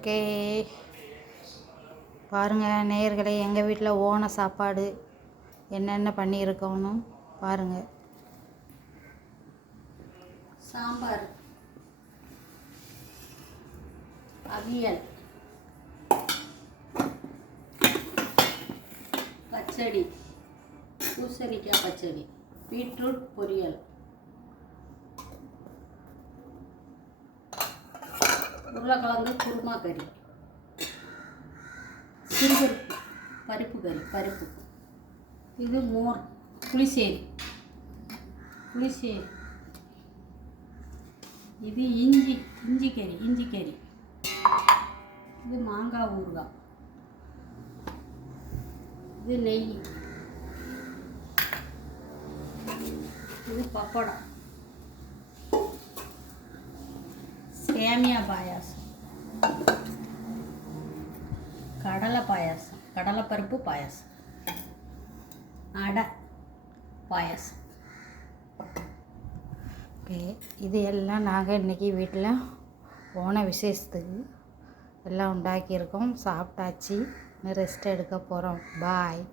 Okay, பாருங்கள் நேயர்களே, எங்கள் வீட்டில் ஓன சாப்பாடு என்னென்ன பண்ணியிருக்கோன்னு பாருங்கள். சாம்பார், அவியல், பச்சடி, பூசணிக்காய் பச்சடி, பீட்ரூட் பொரியல், உருளைக்கிழங்கு குருமா கறி, சிறுபருப்பு பருப்பு கறி, பருப்பு, இது மோர், புளிசேரி, இது இஞ்சி கறி, இது மாங்காய் ஊறுகாய், இது நெய், இது பப்படம், சேமியா பாயாசம், கடலை பாயாசம், கடலைப்பருப்பு பாயாசம், அடை பாயாசம். ஓகே, இது எல்லாம் நாங்கள் இன்றைக்கி வீட்டில் ஓன விசேஷத்துக்கு எல்லாம் உண்டாக்கியிருக்கோம். சாப்பிட்டாச்சு, இன்னும் ரெஸ்ட் எடுக்க போகிறோம். பாய்.